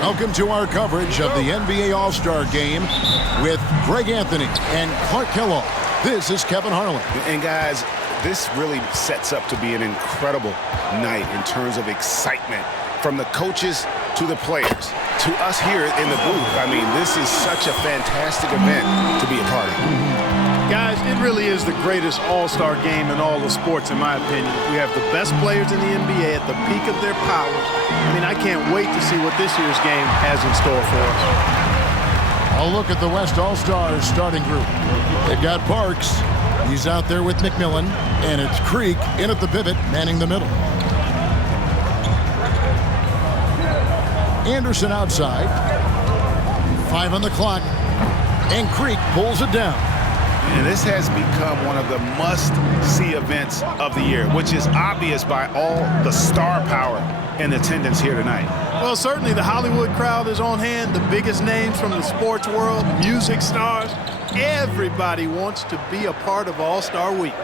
Welcome to our coverage of the NBA All-Star Game with Greg Anthony and Clark Kellogg. This is Kevin Harlan. And guys, this really sets up to be an incredible night in terms of excitement from the coaches to the players to us here in the booth. I mean, this is such a fantastic event to be a part of. Guys, it really is the greatest all-star game in all the sports, in my opinion. We have the best players in the NBA at the peak of their powers. I mean, I can't wait to see what this year's game has in store for us. A look at the West All-Stars starting group. They've got Parks. He's out there with McMillan. And it's Creek in at the pivot, manning the middle. Anderson outside. 5 on the clock. And Creek pulls it down. And this has become one of the must-see events of the year, which is obvious by all the star power in attendance here tonight. Well, certainly the Hollywood crowd is on hand, the biggest names from the sports world, music stars. Everybody wants to be a part of All-Star Week.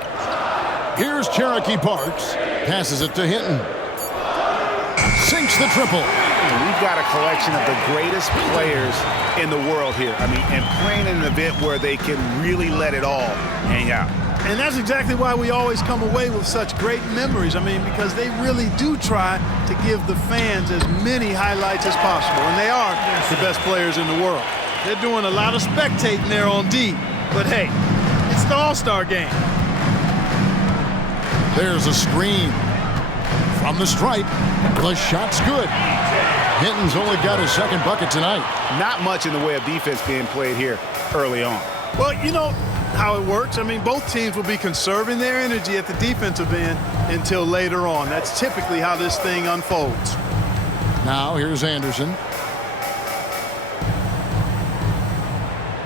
Here's Cherokee Parks. Passes it to Hinton. Sinks the triple. We've got a collection of the greatest players in the world here. I mean, and playing in an event where they can really let it all hang out. And that's exactly why we always come away with such great memories. I mean, because they really do try to give the fans as many highlights as possible. And they are the best players in the world. They're doing a lot of spectating there on D. But hey, it's the All-Star game. There's a screen. From the stripe, the shot's good. Hinton's only got his second bucket tonight. Not much in the way of defense being played here early on. Well, you know how it works. I mean, both teams will be conserving their energy at the defensive end until later on. That's typically how this thing unfolds. Now here's Anderson.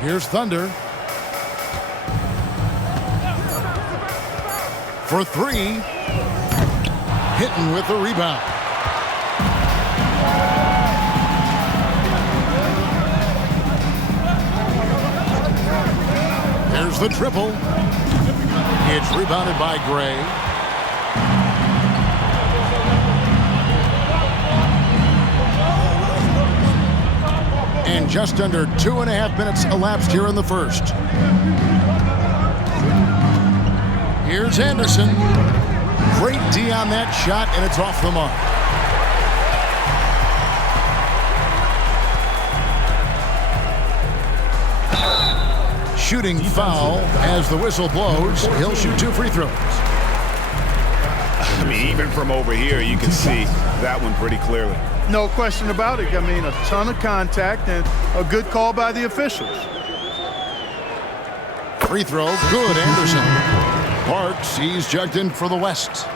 Here's Thunder. For 3. Hinton with the rebound. There's the triple. It's rebounded by Gray. And just under 2.5 minutes elapsed here in the first. Here's Anderson. Great D on that shot, and it's off the mark. Shooting foul as the whistle blows. He'll shoot 2 free throws. I mean, even from over here, you can see that one pretty clearly. No question about it. I mean, a ton of contact and a good call by the officials. Free throw, good, Anderson. Parks, he's jugged in for the West.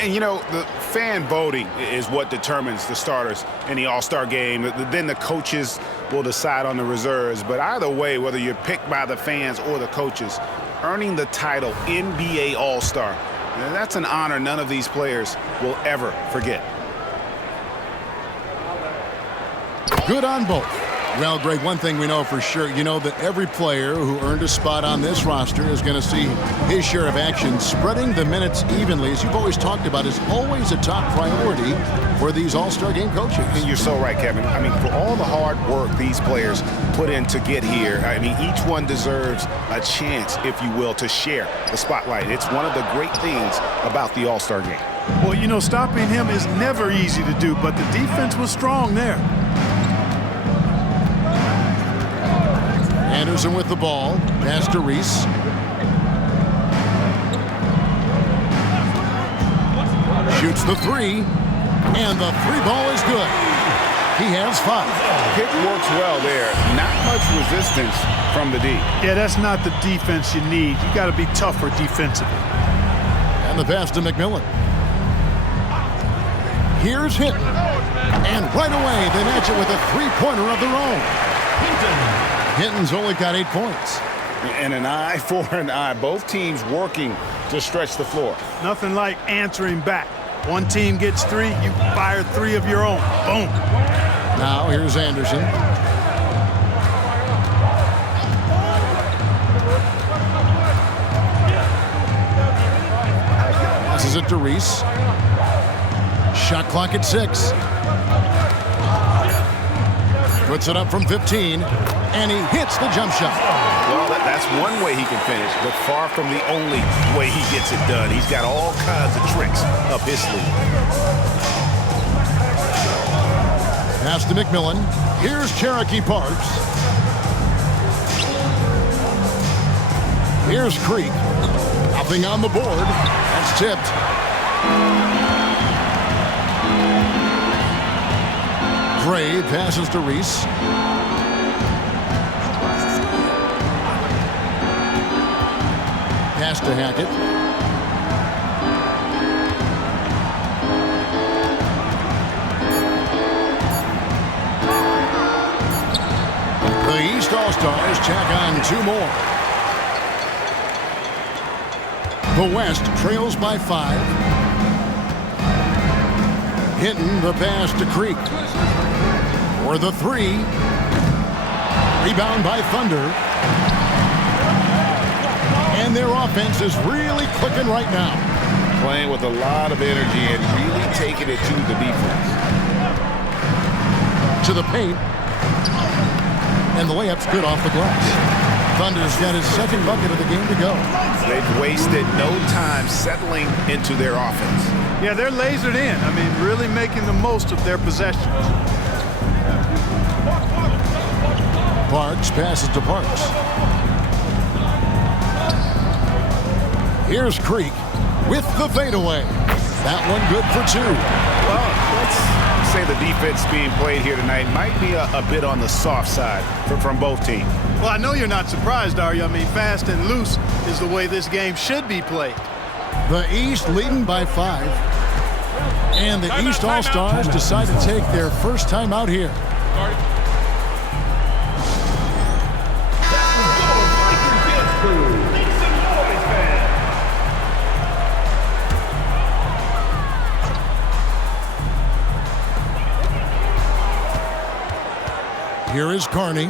And, you know, the fan voting is what determines the starters in the All-Star game. Then the coaches will decide on the reserves. But either way, whether you're picked by the fans or the coaches, earning the title NBA All-Star, that's an honor none of these players will ever forget. Good on both. Well, Greg, one thing we know for sure, you know that every player who earned a spot on this roster is going to see his share of action. Spreading the minutes evenly, as you've always talked about, is always a top priority for these All-Star Game coaches. And you're so right, Kevin. I mean, for all the hard work these players put in to get here, I mean, each one deserves a chance, if you will, to share the spotlight. It's one of the great things about the All-Star Game. Well, you know, stopping him is never easy to do, but the defense was strong there. Anderson with the ball. Pass to Reese. Shoots the 3. And the 3 ball is good. He has 5. Pick works well there. Not much resistance from the D. Yeah, that's not the defense you need. You got to be tougher defensively. And the pass to McMillan. Here's Hinton. And right away, they match it with a 3-pointer of their own. Hinton's only got 8 points. And an eye for an eye. Both teams working to stretch the floor. Nothing like answering back. One team gets 3, you fire 3 of your own. Boom. Now here's Anderson. Passes it to Reese. Shot clock at 6. Puts it up from 15, and he hits the jump shot. Well, that's one way he can finish, but far from the only way he gets it done. He's got all kinds of tricks up his sleeve. Pass to McMillan. Here's Cherokee Parks. Here's Creek. Nothing on the board. That's tipped. Gray passes to Reese. Pass to Hackett. The East All-Stars tack on 2 more. The West trails by 5. Hinton the pass to Creek. For the 3. Rebound by Thunder. And their offense is really clicking right now. Playing with a lot of energy and really taking it to the defense. To the paint. And the layup's good off the glass. Thunder's got his second bucket of the game to go. They've wasted no time settling into their offense. Yeah, they're lasered in. I mean, really making the most of their possessions. Parks passes to Parks. Here's Creek with the fadeaway. That one good for 2. Well, let's say the defense being played here tonight might be a bit on the soft side from both teams. Well, I know you're not surprised, are you? I mean, fast and loose is the way this game should be played. The East leading by 5. And the East All-Stars decide to take their first time out here. Here is Carney.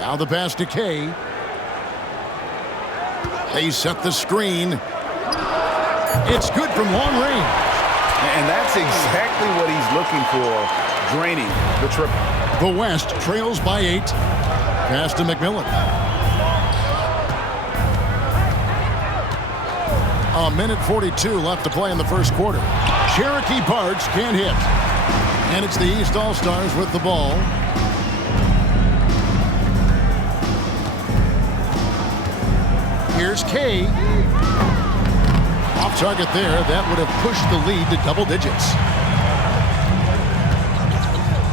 Now the pass to Kay. They set the screen. It's good from long range. And that's exactly what he's looking for, draining the triple. The West trails by 8. Pass to McMillan. A minute 42 left to play in the first quarter. Cherokee Parks can't hit. And it's the East All-Stars with the ball. Here's Kay. Off target there. That would have pushed the lead to double digits.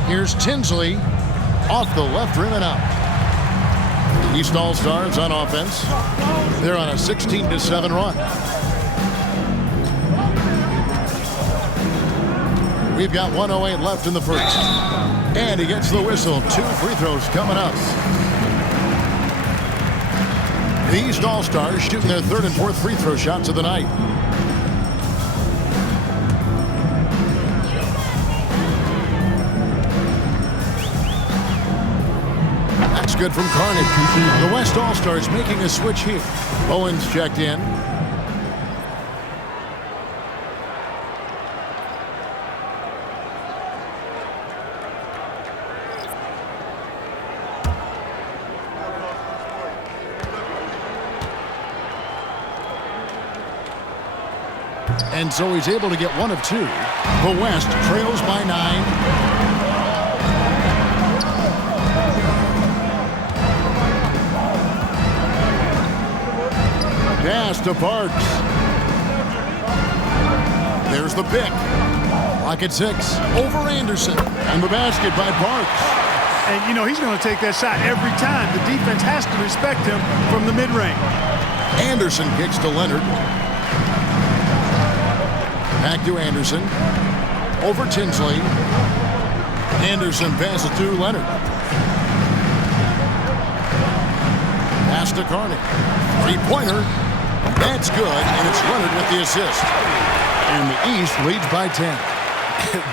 Here's Tinsley. Off the left rim and out. East All-Stars on offense. They're on a 16-7 run. We've got 1:08 left in the first. And he gets the whistle. 2 free throws coming up. The East All-Stars shooting their 3rd and 4th free throw shots of the night. That's good from Carney. The West All-Stars making a switch here. Owens checked in. And so he's able to get 1 of 2. The West trails by 9. Pass to Parks. There's the pick. Clock at 6. Over Anderson. And the basket by Parks. And, you know, he's going to take that shot every time. The defense has to respect him from the mid-range. Anderson kicks to Leonard. Back to Anderson. Over Tinsley. Anderson passes to Leonard. Pass to Carney. 3-pointer. That's good, and it's Leonard with the assist. And the East leads by 10.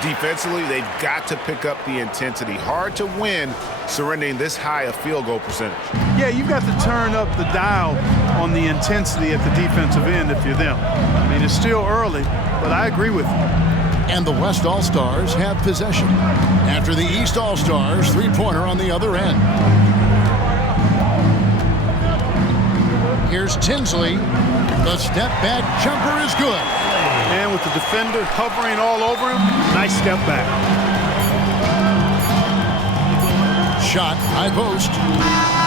Defensively, they've got to pick up the intensity. Hard to win surrendering this high a field goal percentage. Yeah, you've got to turn up the dial on the intensity at the defensive end if you're them. I mean, it's still early, but I agree with you. And the West All-Stars have possession. After the East All-Stars, three-pointer on the other end. Here's Tinsley. The step-back jumper is good. And with the defender hovering all over him, nice step back. Shot, high post.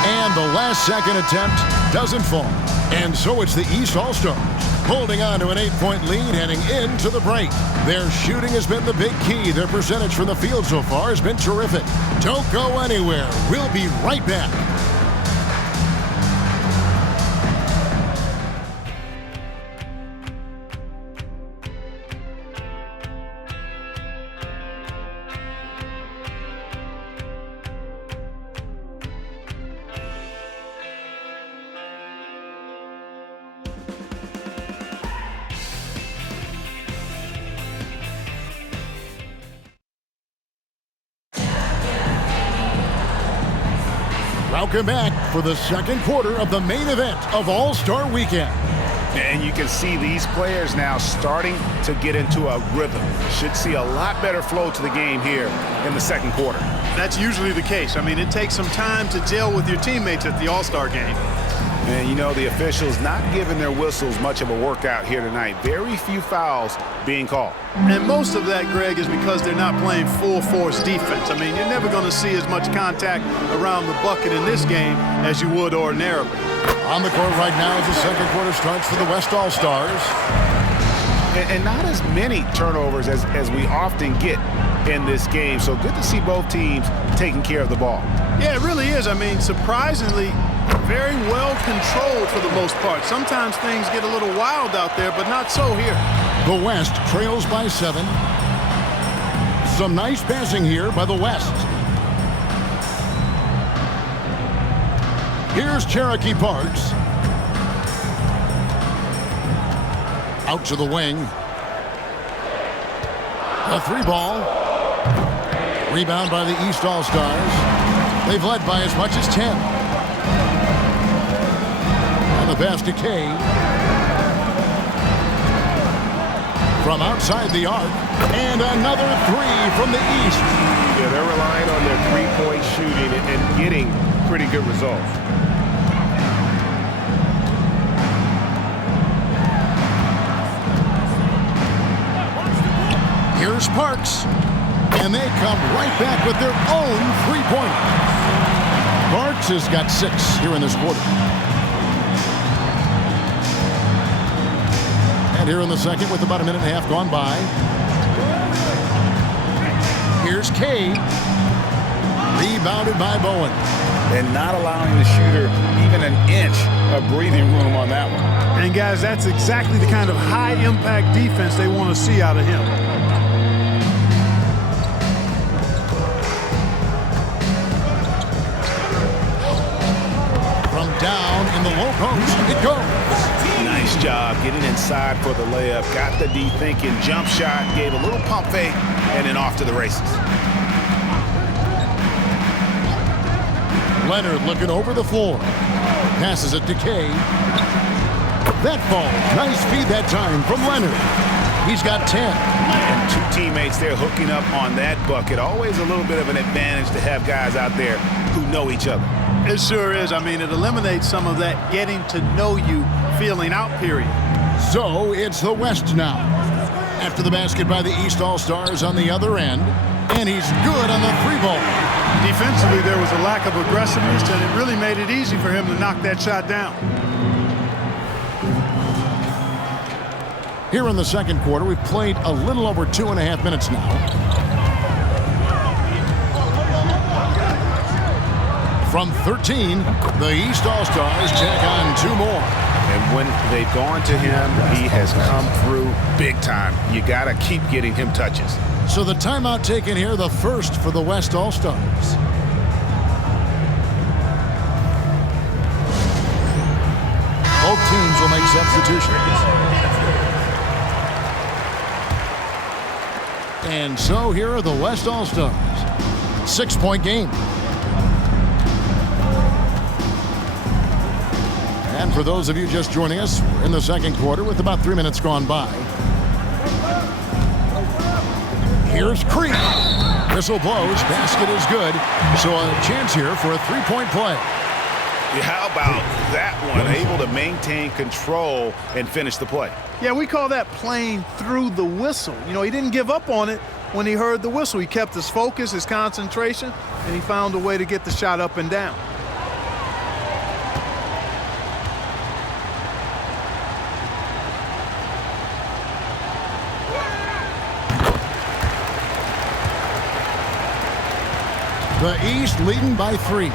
And the last-second attempt doesn't fall. And so it's the East All-Stars holding on to an 8-point lead heading into the break. Their shooting has been the big key. Their percentage from the field so far has been terrific. Don't go anywhere. We'll be right back. Welcome back for the second quarter of the main event of All-Star Weekend. And you can see these players now starting to get into a rhythm. Should see a lot better flow to the game here in the second quarter. That's usually the case. I mean, it takes some time to gel with your teammates at the All-Star game. And, you know, the officials not giving their whistles much of a workout here tonight. Very few fouls being called. And most of that, Greg, is because they're not playing full-force defense. I mean, you're never going to see as much contact around the bucket in this game as you would ordinarily. On the court right now as the second quarter starts for the West All-Stars. And not as many turnovers as we often get in this game. So good to see both teams taking care of the ball. Yeah, it really is. I mean, surprisingly, very well controlled for the most part. Sometimes things get a little wild out there, but not so here. The West trails by 7. Some nice passing here by the West. Here's Cherokee Parks. Out to the wing. A 3-ball. Rebound by the East All-Stars. They've led by as much as 10. And the pass to Kay. From outside the arc. And another 3 from the East. Yeah, they're relying on their three-point shooting and getting pretty good results. Here's Parks. And they come right back with their own three-pointer. Parks has got 6 here in this quarter. And here in the second with about a minute and a half gone by. Here's Kay. Rebounded by Bowen. And not allowing the shooter even an inch of breathing room on that one. And, guys, that's exactly the kind of high-impact defense they want to see out of him. From down in the low post, it goes. Nice job getting inside for the layup. Got the D thinking. Jump shot, gave a little pump fake, and then off to the races. Leonard looking over the floor. Passes it to Kay. That ball. Nice feed that time from Leonard. He's got 10. And 2 teammates there hooking up on that bucket. Always a little bit of an advantage to have guys out there who know each other. It sure is. I mean, it eliminates some of that getting to know you feeling out period. So it's the West now. After the basket by the East All-Stars on the other end. And he's good on the 3-ball. Defensively, there was a lack of aggressiveness, and it really made it easy for him to knock that shot down. Here in the second quarter, we've played a little over 2.5 minutes now. From 13, the East All-Stars check on 2 more. And when they've gone to him, he has come through big time. You got to keep getting him touches. So the timeout taken here, the first for the West All-Stars. Both teams will make substitutions. And so here are the West All-Stars. 6-point game. And for those of you just joining us, we're in the second quarter with about 3 minutes gone by. Here's Creek. Whistle blows. Basket is good. So a chance here for a three-point play. How about that one? Able to maintain control and finish the play. Yeah, we call that playing through the whistle. You know, he didn't give up on it when he heard the whistle. He kept his focus, his concentration, and he found a way to get the shot up and down. The East leading by 3.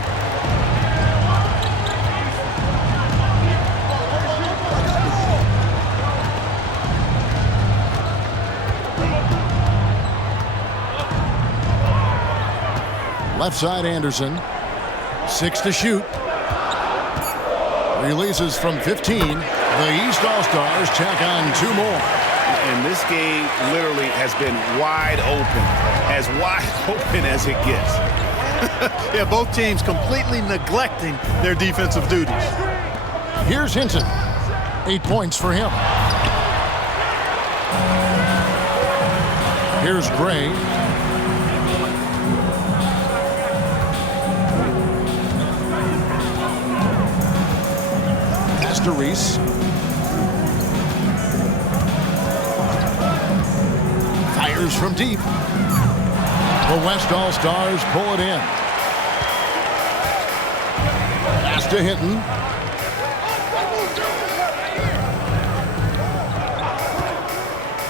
Left side Anderson. 6 to shoot. Releases from 15. The East All-Stars check on 2 more. And this game literally has been wide open as it gets. Yeah, both teams completely neglecting their defensive duties. Here's Hinton. 8 points for him. Here's Gray. Pass to Reese. Fires from deep. The West All-Stars pull it in. Pass to Hinton.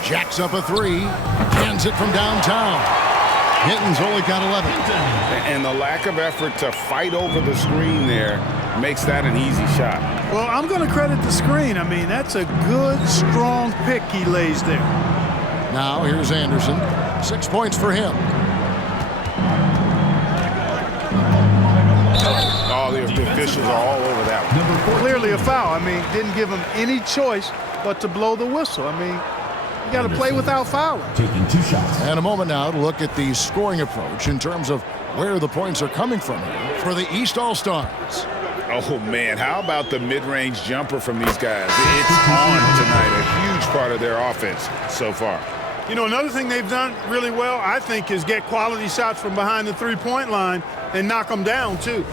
Jacks up a 3. Hands it from downtown. Hinton's only got 11. And the lack of effort to fight over the screen there makes that an easy shot. Well, I'm going to credit the screen. I mean, that's a good, strong pick he lays there. Now here's Anderson. 6 points for him. All the officials are all over that one. Clearly a foul. I mean, didn't give him any choice but to blow the whistle. I mean, you got to play without fouling. Taking 2 shots. And a moment now to look at the scoring approach in terms of where the points are coming from here for the East All-Stars. Oh, man, how about the mid-range jumper from these guys? It's on tonight, a huge part of their offense so far. You know, another thing they've done really well, I think, is get quality shots from behind the three-point line and knock them down, too.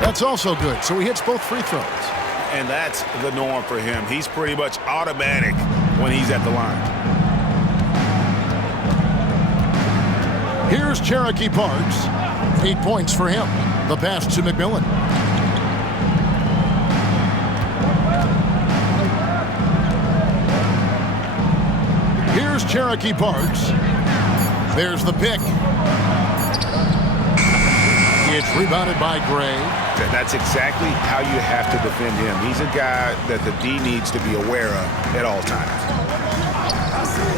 That's also good. So he hits both free throws. And that's the norm for him. He's pretty much automatic when he's at the line. Here's Cherokee Parks. 8 points for him. The pass to McMillan. Here's Cherokee Parks. There's the pick. It's rebounded by Gray. That's exactly how you have to defend him. He's a guy that the D needs to be aware of at all times.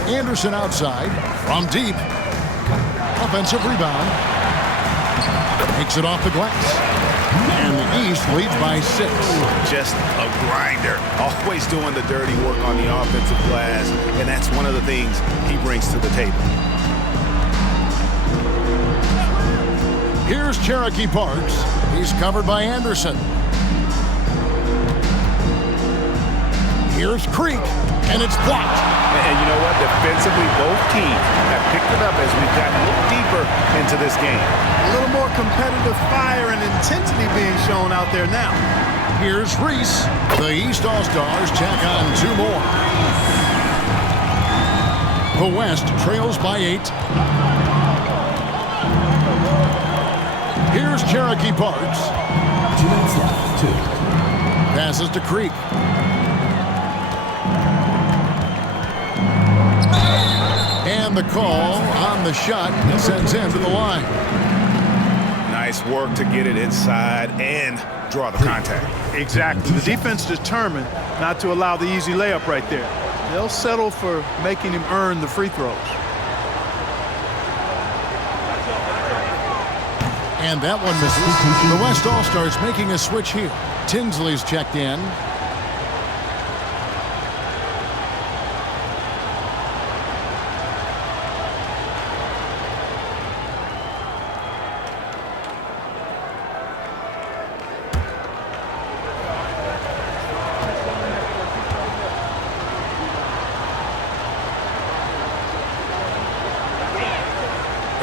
Anderson outside from deep. Offensive rebound. Takes it off the glass. And the East leads by 6. Just a grinder. Always doing the dirty work on the offensive glass. And that's one of the things he brings to the table. Here's Cherokee Parks. He's covered by Anderson. Here's Creek, and it's blocked. And you know what? Defensively, both teams have picked it up as we've gotten a little deeper into this game. A little more competitive fire and intensity being shown out there now. Here's Reese. The East All-Stars check on 2 more. The West trails by 8. Here's Cherokee Parks. 2 minutes left. 2. Passes to Creek. And the call on the shot sends him to the line. Nice work to get it inside and draw the contact. Exactly. The defense determined not to allow the easy layup right there. They'll settle for making him earn the free throws. And that one misses. The West All-Stars making a switch here. Tinsley's checked in.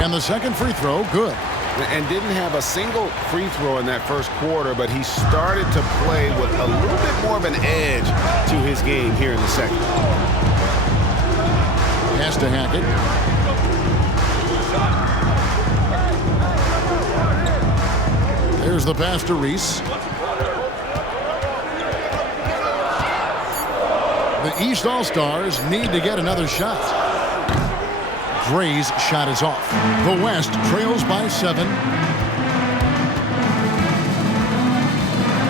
And the second free throw, good. And didn't have a single free throw in that first quarter, but he started to play with a little bit more of an edge to his game here in the second. Has to Hackett. There's the pass to Reese. The East All-Stars need to get another shot. Gray's shot is off. The West trails by 7.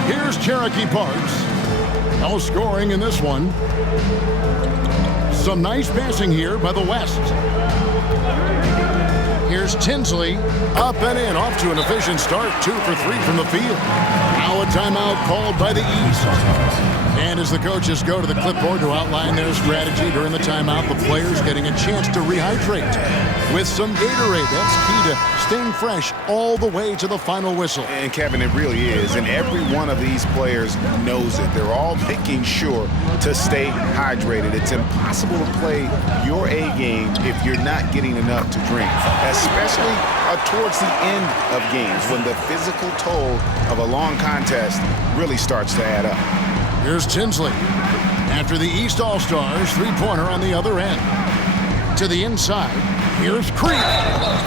Here's Cherokee Parks. No scoring in this one. Some nice passing here by the West. Here's Tinsley. Up and in. Off to an efficient start. 2 for 3 from the field. Now a timeout called by the East. And as the coaches go to the clipboard to outline their strategy during the timeout, the players getting a chance to rehydrate with some Gatorade. That's key to staying fresh all the way to the final whistle. And Kevin, it really is. And every one of these players knows it. They're all making sure to stay hydrated. It's impossible to play your A game if you're not getting enough to drink, especially towards the end of games when the physical toll of a long contest really starts to add up. Here's Tinsley. After the East All-Stars, three-pointer on the other end. To the inside. Here's Creek.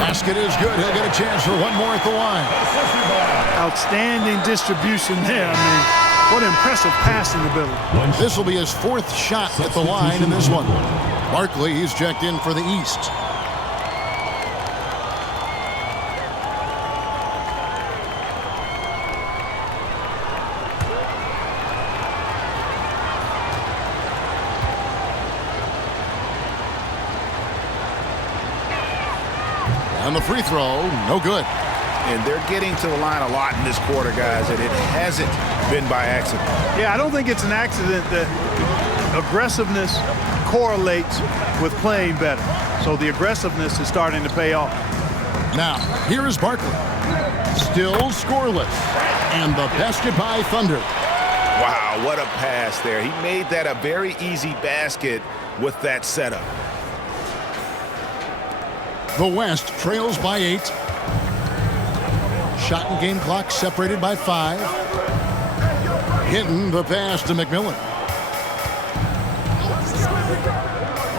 Basket is good. He'll get a chance for one more at the line. Outstanding distribution there. I mean, what impressive passing ability. This will be his 4th shot at the line in this one. Barkley, he's checked in for the East. And the free throw, no good. And they're getting to the line a lot in this quarter, guys, and it hasn't been by accident. Yeah, I don't think it's an accident that aggressiveness correlates with playing better. So the aggressiveness is starting to pay off. Now, here is Barkley. Still scoreless. And the basket by Thunder. Wow, what a pass there. He made that a very easy basket with that setup. The West trails by 8. Shot and game clock separated by 5. Hinton, the pass to McMillan.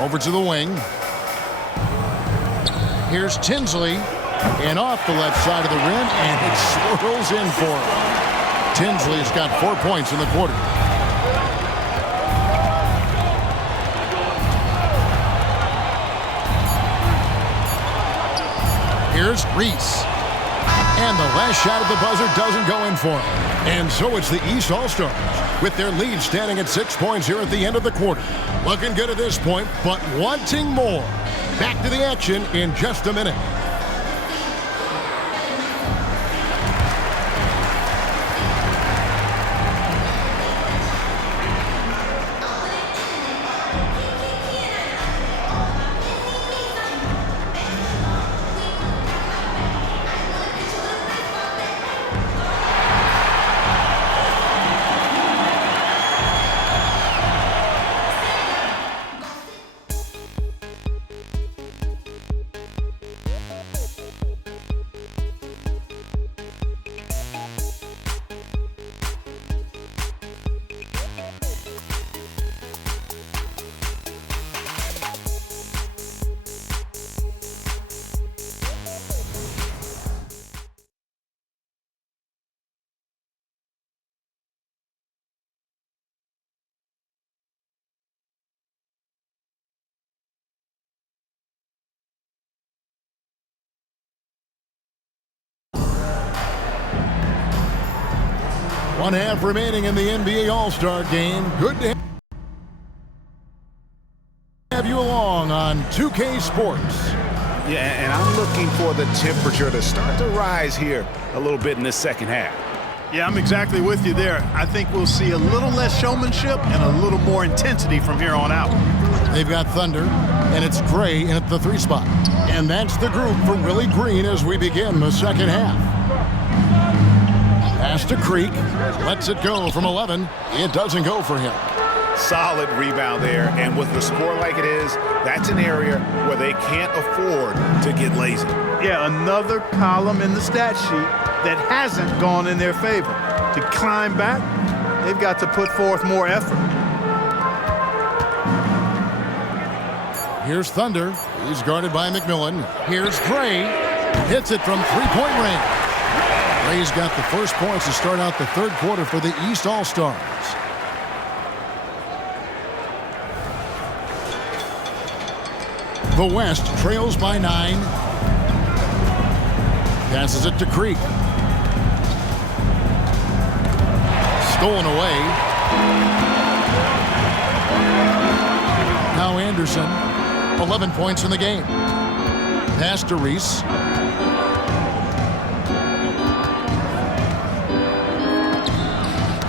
Over to the wing. Here's Tinsley. And off the left side of the rim, and it swirls in for him. Tinsley's got 4 points in the quarter. Here's Reese. And the last shot at the buzzer doesn't go in for him. And so it's the East All-Stars with their lead standing at 6 points here at the end of the quarter. Looking good at this point, but wanting more. Back to the action in just a minute. One half remaining in the NBA All-Star game. Good to have you along on 2K Sports. Yeah, and I'm looking for the temperature to start to rise here a little bit in this second half. Yeah, I'm exactly with you there. I think we'll see a little less showmanship and a little more intensity from here on out. They've got Thunder, and it's Gray in at the 3 spot. And that's the group for Willie Green as we begin the second half. Pass to Creek. Lets it go from 11. It doesn't go for him. Solid rebound there, and with the score like it is, that's an area where they can't afford to get lazy. Yeah, another column in the stat sheet that hasn't gone in their favor. To climb back, they've got to put forth more effort. Here's Thunder. He's guarded by McMillan. Here's Gray. Hits it from 3-point range. Gray's got the first points to start out the third quarter for the East All-Stars. The West trails by 9. Passes it to Creek. Stolen away. Now Anderson. 11 points in the game. Pass to Reese.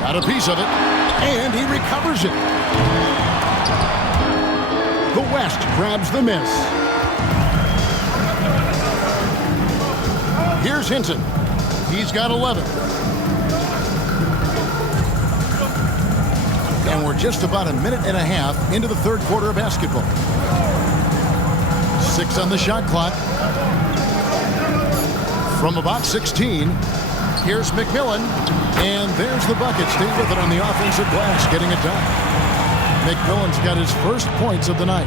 Got a piece of it. And he recovers it. The West grabs the miss. Here's Hinton. He's got 11. And we're just about a minute and a half into the third quarter of basketball. 6 on the shot clock. From about 16, here's McMillan. And there's the bucket. Stay with it on the offensive glass, getting it done. McMillan's got his first points of the night.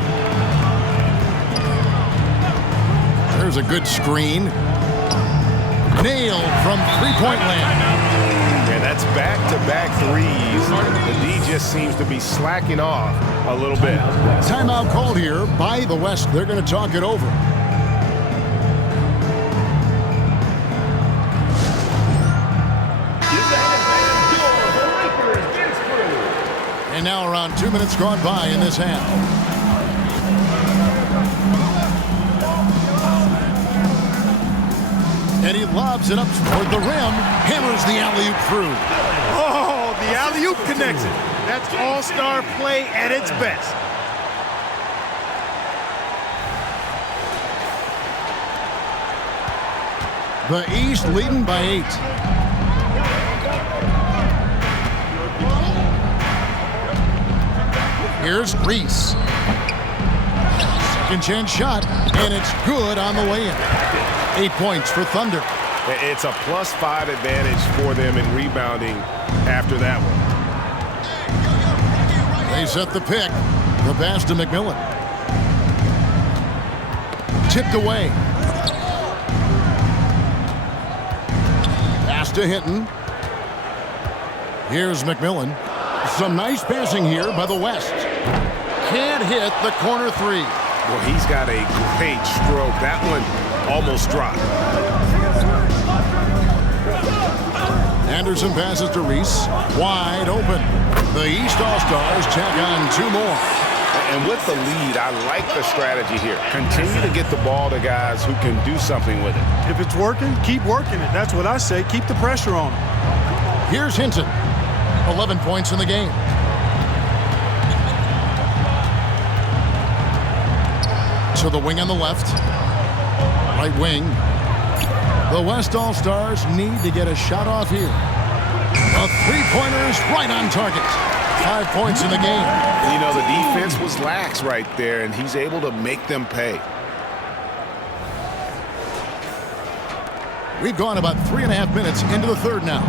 There's a good screen. Nailed from 3-point land. Yeah, that's back-to-back threes. The D just seems to be slacking off a little bit. Timeout called here by the West. They're going to talk it over. And now around 2 minutes gone by in this half. And he lobs it up toward the rim. Hammers the alley-oop through. Oh, the alley-oop connects it. That's all-star play at its best. The East leading by 8. Here's Reese. Second chance shot, and it's good on the way in. 8 points for Thunder. It's a +5 advantage for them in rebounding after that one. They set the pick. The pass to McMillan. Tipped away. Pass to Hinton. Here's McMillan. Some nice passing here by the West. Can't hit the corner 3. Well, he's got a great stroke. That one almost dropped. Anderson passes to Reese. Wide open. The East All-Stars tack on 2 more. And with the lead, I like the strategy here. Continue to get the ball to guys who can do something with it. If it's working, keep working it. That's what I say. Keep the pressure on him. Here's Hinton. 11 points in the game. To the wing on the left. Right wing. The West All-Stars need to get a shot off here. The three-pointers right on target. 5 points in the game. And you know, the defense was lax right there, and he's able to make them pay. We've gone about 3.5 minutes into the third now.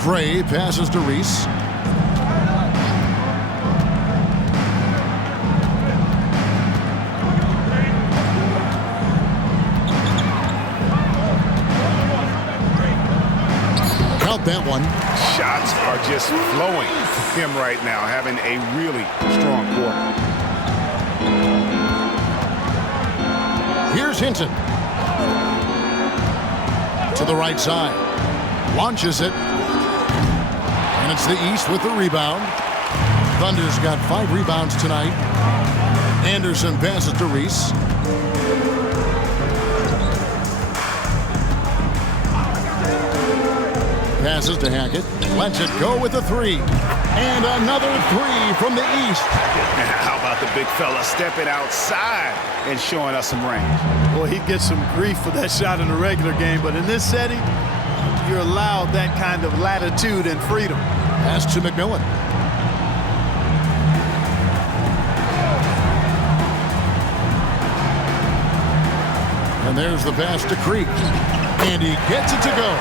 Gray passes to Reese. Count that one. Shots are just flowing for him right now, having a really strong quarter. Here's Hinton. To the right side. Launches it. And it's the East with the rebound. Thunder's got 5 rebounds tonight. Anderson passes to Reese. Passes to Hackett. Lets it go with a three. And another three from the east. How about the big fella stepping outside and showing us some range? Well, he gets some grief for that shot in the regular game, but in this setting, you're allowed that kind of latitude and freedom. Pass to McMillan. And there's the pass to Creek. And he gets it to go.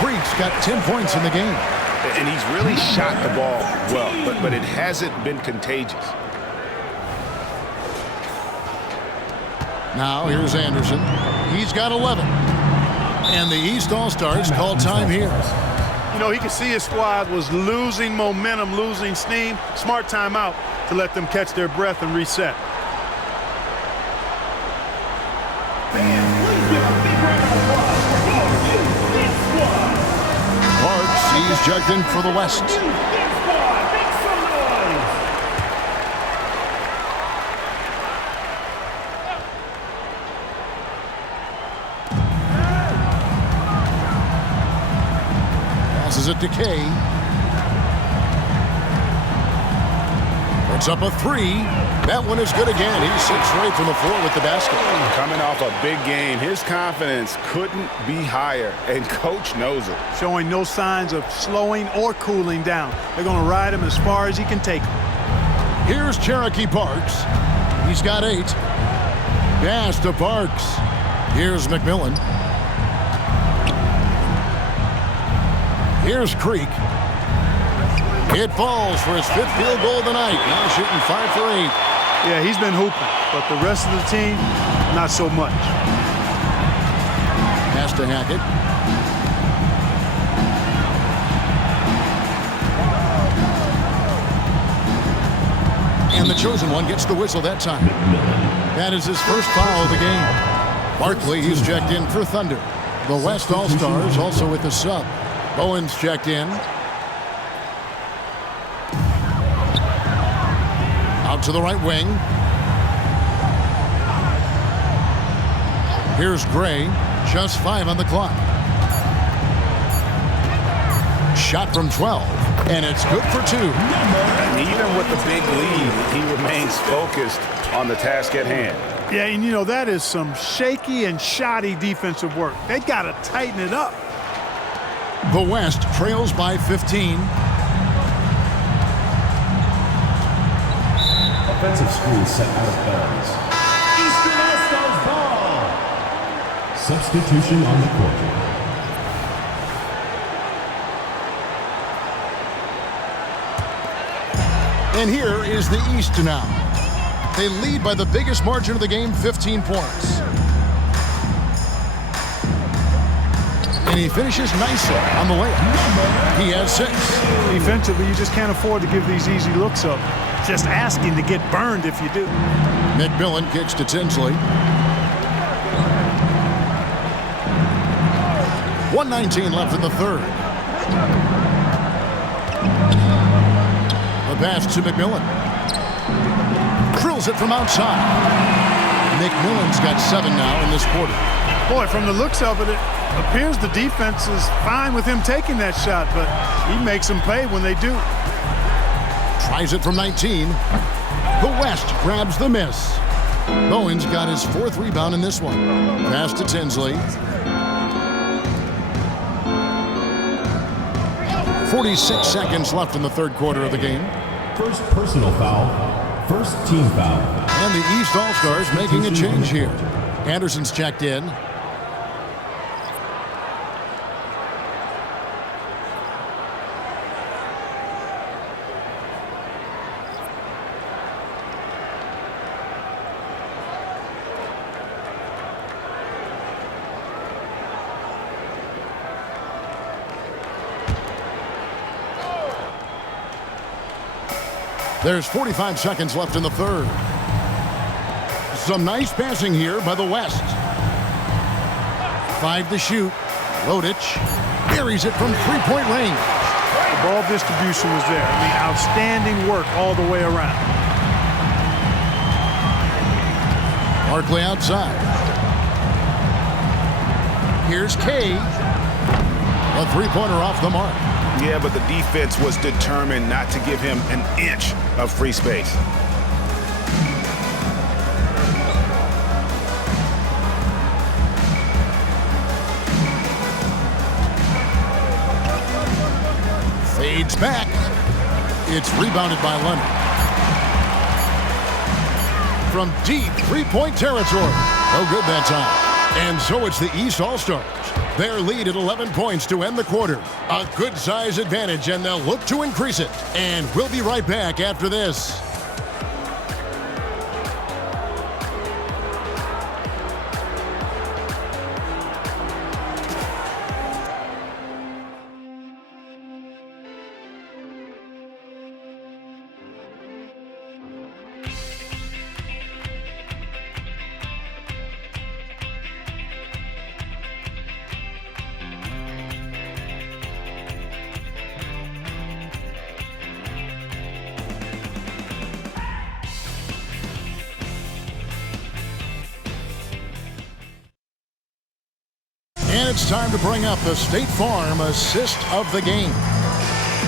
Creek's got 10 points in the game. And he's really shot the ball well, but it hasn't been contagious. Now here's Anderson. He's got 11. And the East All-Stars call time here. You know, he could see his squad was losing momentum, losing steam. Smart timeout to let them catch their breath and reset. Parks, he's jugged in for the West. Passes it to Kay. Puts up a three. That one is good again. He sits right from the floor with the basket. Coming off a big game, his confidence couldn't be higher, and coach knows it. Showing no signs of slowing or cooling down. They're going to ride him as far as he can take him. Here's Cherokee Parks. He's got 8. Pass to Parks. Here's McMillan. Here's Creek. It falls for his 5th field goal of the night. Now shooting 5 for 8. Yeah, he's been hooping, but the rest of the team, not so much. Pass to Hackett. And the chosen one gets the whistle that time. That is his first foul of the game. Barkley, he's checked in for Thunder. The West All-Stars also with the sub. Owens checked in. Out to the right wing. Here's Gray. Just 5 on the clock. Shot from 12. And it's good for 2. And even with the big lead, he remains focused on the task at hand. Yeah, and you know, that is some shaky and shoddy defensive work. They got to tighten it up. The West trails by 15. Offensive screen set out of bounds. Eastern All-Stars ball. Substitution on the court. And here is the East now. They lead by the biggest margin of the game, 15 points. And he finishes nicely on the layup. He has 6. Defensively, you just can't afford to give these easy looks up. Just asking to get burned if you do. McMillan kicks to Tinsley. 1:19 left in the third. The pass to McMillan. Drills it from outside. McMillan's got 7 now in this quarter. Boy, from the looks of it, it appears the defense is fine with him taking that shot, but he makes them pay when they do. Tries it from 19. The West grabs the miss. Owens got his 4th rebound in this one. Pass to Tinsley. 46 seconds left in the third quarter of the game. First personal foul. First team foul. And the East All-Stars making a change here. Anderson's checked in. There's 45 seconds left in the third. Some nice passing here by the West. 5 to shoot. Lodic buries it from 3-point range. The ball distribution was there. I mean, outstanding work all the way around. Barkley outside. Here's Kay. A three-pointer off the mark. Yeah, but the defense was determined not to give him an inch of free space. Fades back. It's rebounded by Leonard. From deep three-point territory. No good that time. And so it's the East All-Stars. Their lead at 11 points to end the quarter. A good size advantage, and they'll look to increase it. And we'll be right back after this. And it's time to bring up the State Farm assist of the game.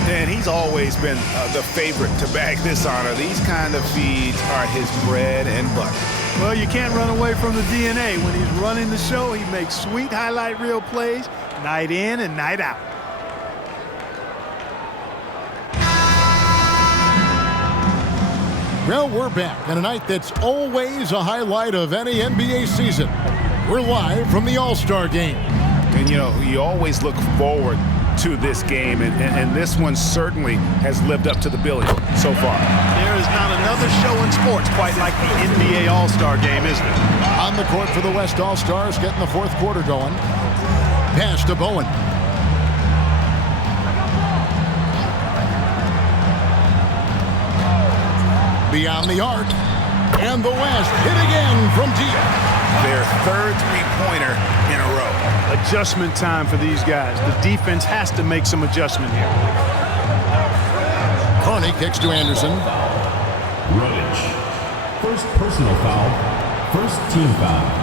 And he's always been the favorite to bag this honor. These kind of feeds are his bread and butter. Well, you can't run away from the DNA. When he's running the show, he makes sweet highlight reel plays night in and night out. Well, we're back on a night that's always a highlight of any NBA season. We're live from the All-Star Game. And, you know, you always look forward to this game, and this one certainly has lived up to the billing so far. There is not another show in sports quite like the NBA All-Star Game, is there? On the court for the West All-Stars, getting the fourth quarter going. Pass to Bowen. Beyond the arc. And the West hit again from deep. Their third three-pointer in a row. Adjustment time for these guys. The defense has to make some adjustment here. Carney kicks to Anderson. Rodich. First personal foul. First team foul.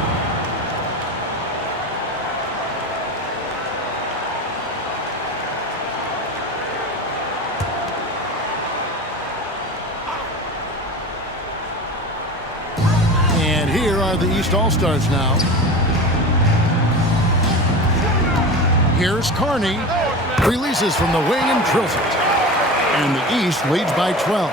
And here are the East All-Stars now. Here's Carney. Releases from the wing and drills it. And the East leads by 12.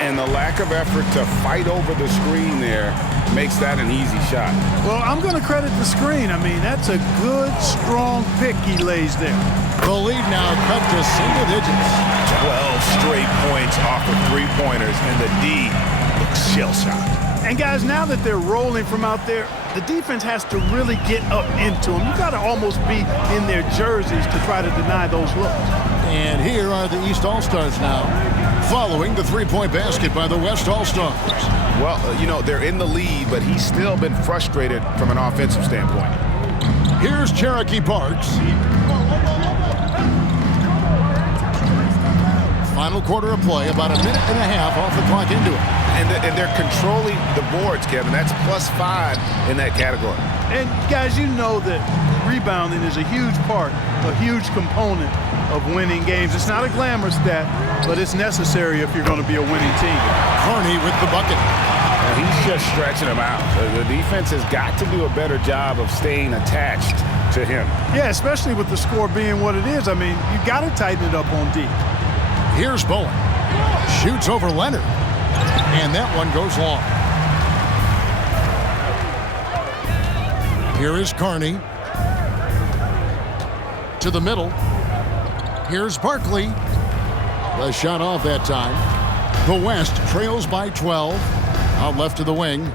And the lack of effort to fight over the screen there makes that an easy shot. Well, I'm going to credit the screen. I mean, that's a good, strong pick he lays there. The lead now cut to single digits. 12 straight points off of three-pointers, and the D looks shell-shocked. And guys, now that they're rolling from out there, the defense has to really get up into them. You've got to almost be in their jerseys to try to deny those looks. And here are the East All-Stars now, following the three-point basket by the West All-Stars. Well, you know, they're in the lead, but he's still been frustrated from an offensive standpoint. Here's Cherokee Parks. Final quarter of play, about a minute and a half off the clock into it. And they're controlling the boards, Kevin. That's +5 in that category. And guys, you know that rebounding is a huge part, a huge component of winning games. It's not a glamour stat, but it's necessary if you're going to be a winning team. Carney with the bucket. And he's just stretching them out. The defense has got to do a better job of staying attached to him. Yeah, especially with the score being what it is. I mean, you got to tighten it up on D. Here's Bowen. Shoots over Leonard. And that one goes long. Here is Carney. To the middle. Here's Barkley. The shot off that time. The West trails by 12. Out left to the wing.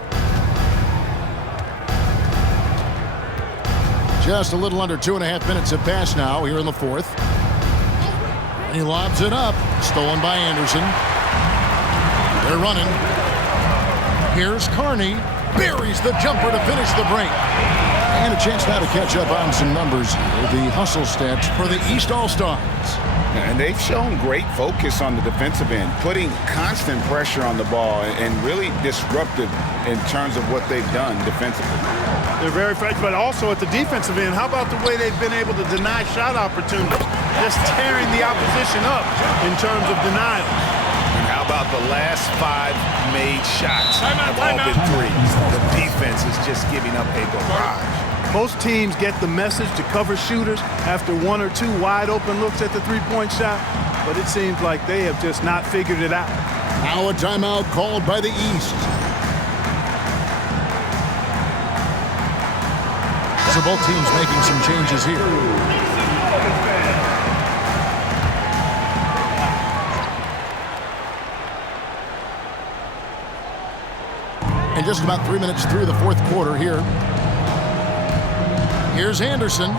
Just a little under 2.5 minutes have passed now here in the fourth. And he lobs it up. Stolen by Anderson. They're running. Here's Carney. Buries the jumper to finish the break. And a chance now to catch up on some numbers here. The hustle stats for the East All-Stars. And they've shown great focus on the defensive end, putting constant pressure on the ball and really disruptive in terms of what they've done defensively. They're very effective, but also at the defensive end, how about the way they've been able to deny shot opportunities, just tearing the opposition up in terms of denial. And how about the last 5 made shots have all been threes? The defense is just giving up a barrage. Most teams get the message to cover shooters after 1 or 2 wide open looks at the three-point shot, but it seems like they have just not figured it out. Now a timeout called by the East. So both teams making some changes here. And just about 3 minutes through the fourth quarter here. Here's Anderson.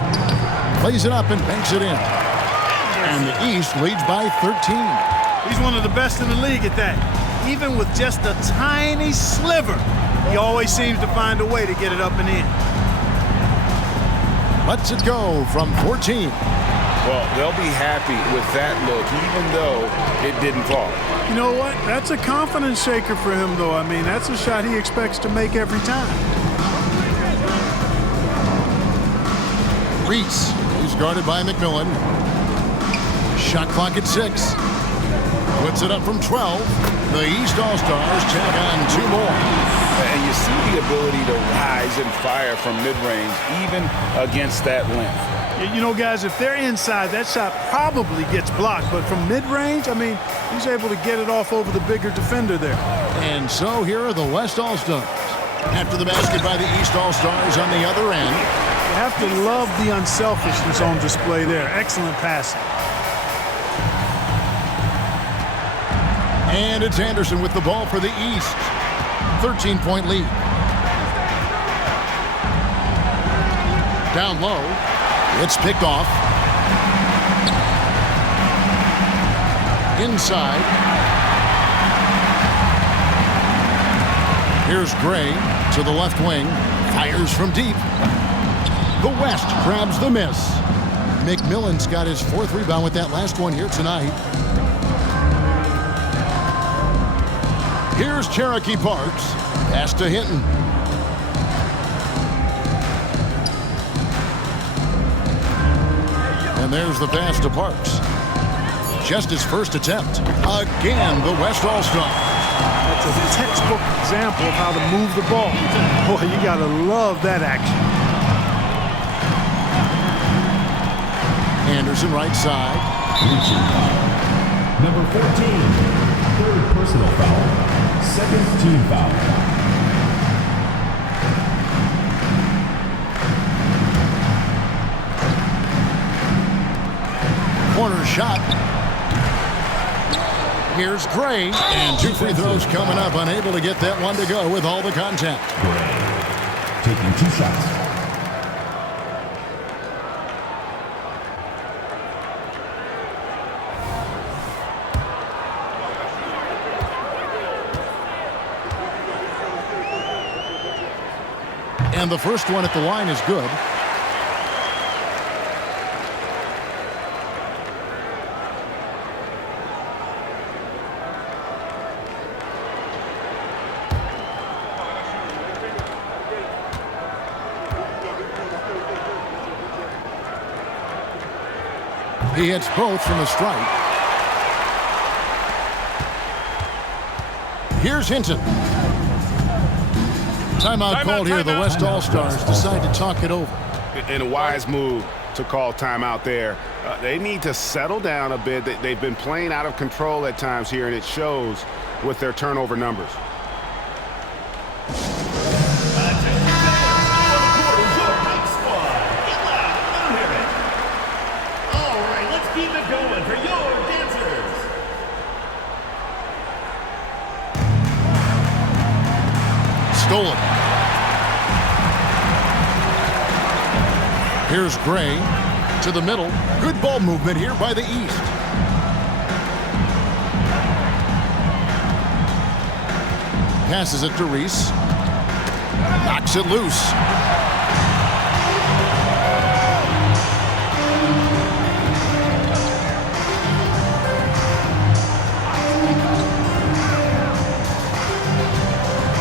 Plays it up and banks it in. And the East leads by 13. He's one of the best in the league at that. Even with just a tiny sliver, he always seems to find a way to get it up and in. Lets it go from 14. Well, they'll be happy with that look, even though it didn't fall. You know what? That's a confidence shaker for him, though. I mean, that's a shot he expects to make every time. Reese, who's guarded by McMillan. Shot clock at 6. Puts it up from 12. The East All-Stars check on 2 more. And you see the ability to rise and fire from mid-range, even against that length. You know, guys, if they're inside, that shot probably gets blocked. But from mid-range, I mean, he's able to get it off over the bigger defender there. And so here are the West All-Stars. After the basket by the East All-Stars on the other end. You have to love the unselfishness on display there. Excellent passing. And it's Anderson with the ball for the East. 13-point lead. Down low. It's picked off. Inside. Here's Gray to the left wing. Fires from deep. The West grabs the miss. McMillan's got his 4th rebound with that last one here tonight. Here's Cherokee Parks. Pass to Hinton. And there's the pass to Parks. Just his first attempt. Again, the West All-Star. That's a textbook example of how to move the ball. Boy, you got to love that action. Anderson right side. Number 14, 3rd personal foul. 2nd team foul. Corner shot. Here's Gray. And 2 free throws coming up. Unable to get that one to go with all the contact. Gray taking 2 shots. And the first one at the line is good. He hits both from the stripe. Here's Hinton. Timeout called here. The West All-Stars decide to talk it over. And a wise move to call timeout there. They need to settle down a bit. They've been playing out of control at times here, and it shows with their turnover numbers. Stolen. Here's Gray to the middle. Good ball movement here by the East. Passes it to Reese. Knocks it loose.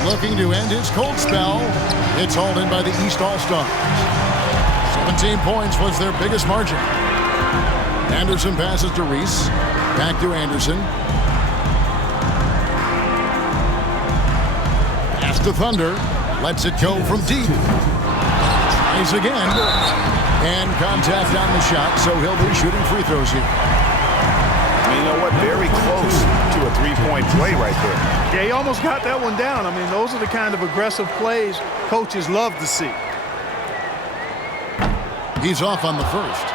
looking to end his cold spell. It's hauled in by the East All-Stars. 17 points was their biggest margin. Anderson passes to Reese. Back to Anderson. Pass to Thunder. Lets it go from deep. Tries again. And contact on the shot, so he'll be shooting free throws here. You know what? Very close to a three-point play right there. Yeah, he almost got that one down. I mean, those are the kind of aggressive plays coaches love to see. He's off on the first.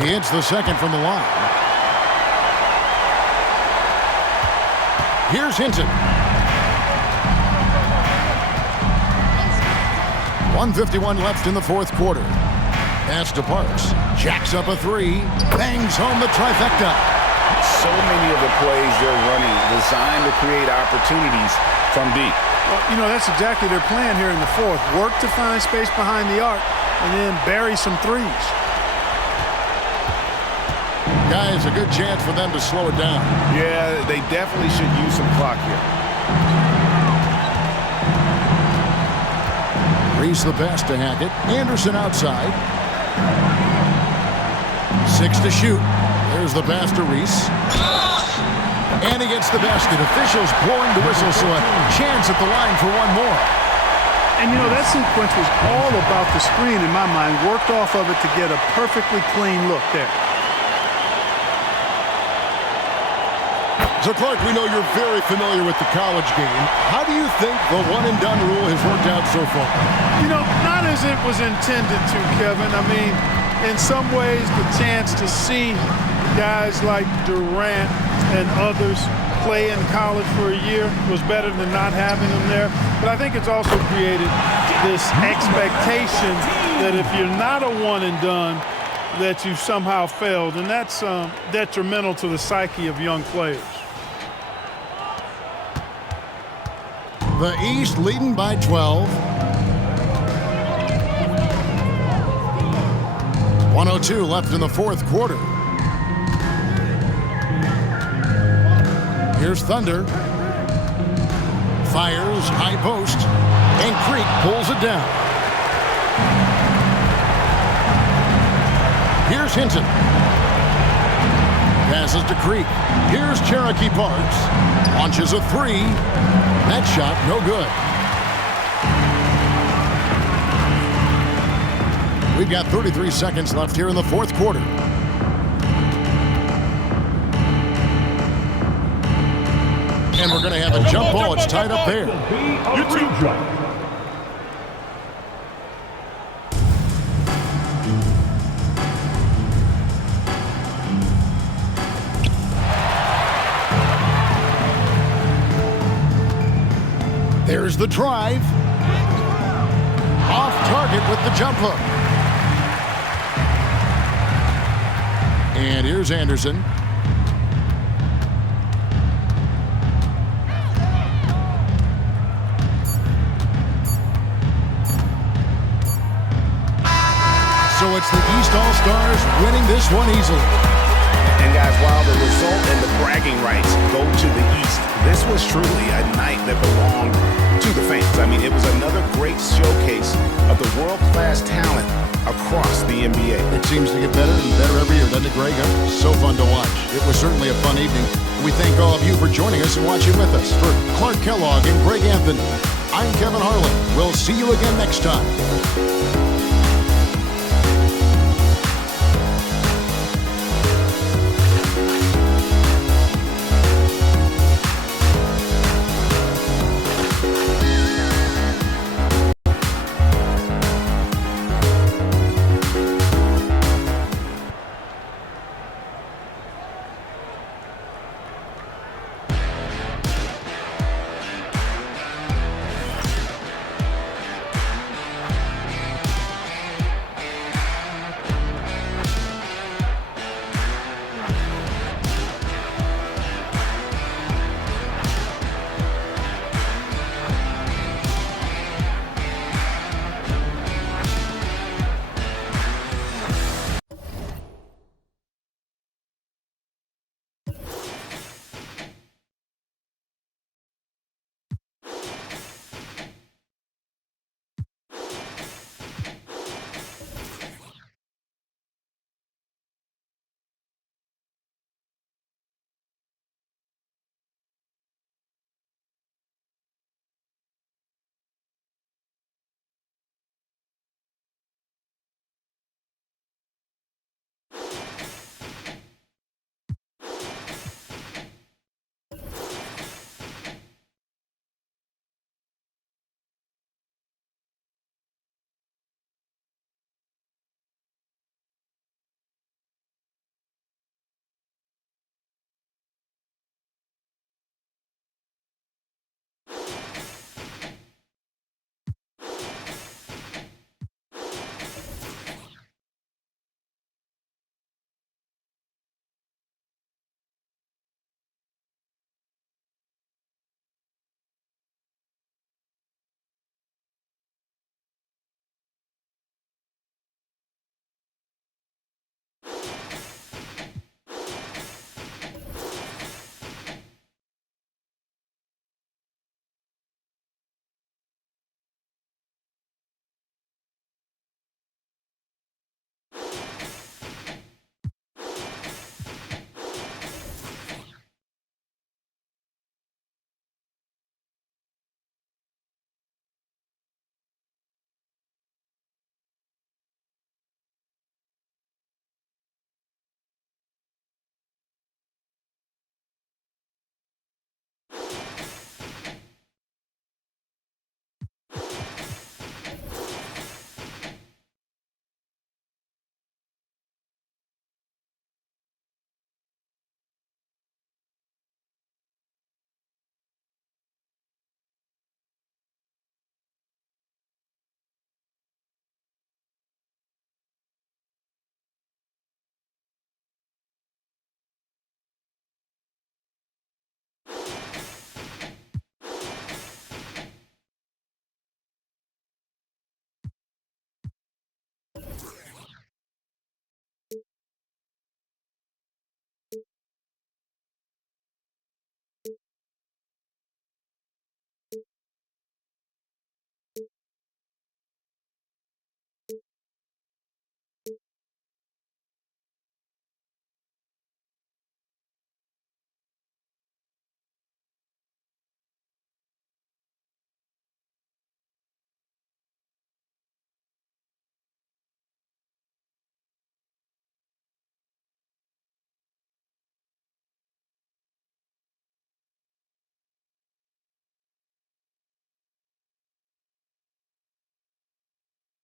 He hits the second from the line. Here's Hinton. 1:51 left in the fourth quarter. Pass to Parks. Jacks up a three. Bangs home the trifecta. So many of the plays they're running designed to create opportunities from deep. Well, you know, that's exactly their plan here in the fourth. Work to find space behind the arc and then bury some threes. Guys, a good chance for them to slow it down. Yeah, they definitely should use some clock here. Reese the pass to Hackett. Anderson outside. 6 to shoot. There's the pass to Reese. And he gets the basket. Officials blowing the whistle, so a chance at the line for one more. And, you know, that sequence was all about the screen in my mind. Worked off of it to get a perfectly clean look there. So, Clark, we know you're very familiar with the college game. How do you think the one-and-done rule has worked out so far? You know, not as it was intended to, Kevin. I mean, in some ways, the chance to see guys like Durant and others play in college for a year was better than not having them there. But I think it's also created this expectation that if you're not a one-and-done, that you've somehow failed. And that's detrimental to the psyche of young players. The East leading by 12. 1:02 left in the fourth quarter. Here's Thunder. Fires, high post, and Creek pulls it down. Here's Hinton. Passes to Creek. Here's Cherokee Parks. Launches a three. That shot, no good. We've got 33 seconds left here in the fourth quarter. And we're going to have a jump ball. It's tied up there. There's the drive. Off target with the jump hook. And here's Anderson. So it's the East All-Stars winning this one easily. And guys, while the result and the bragging rights go to the East, this was truly a night that belonged to the fans. I mean, it was another great showcase of the world-class talent across the NBA. It seems to get better and better every year, doesn't it, Greg? So fun to watch. It was certainly a fun evening. We thank all of you for joining us and watching with us. For Clark Kellogg and Greg Anthony, I'm Kevin Harlan. We'll see you again next time.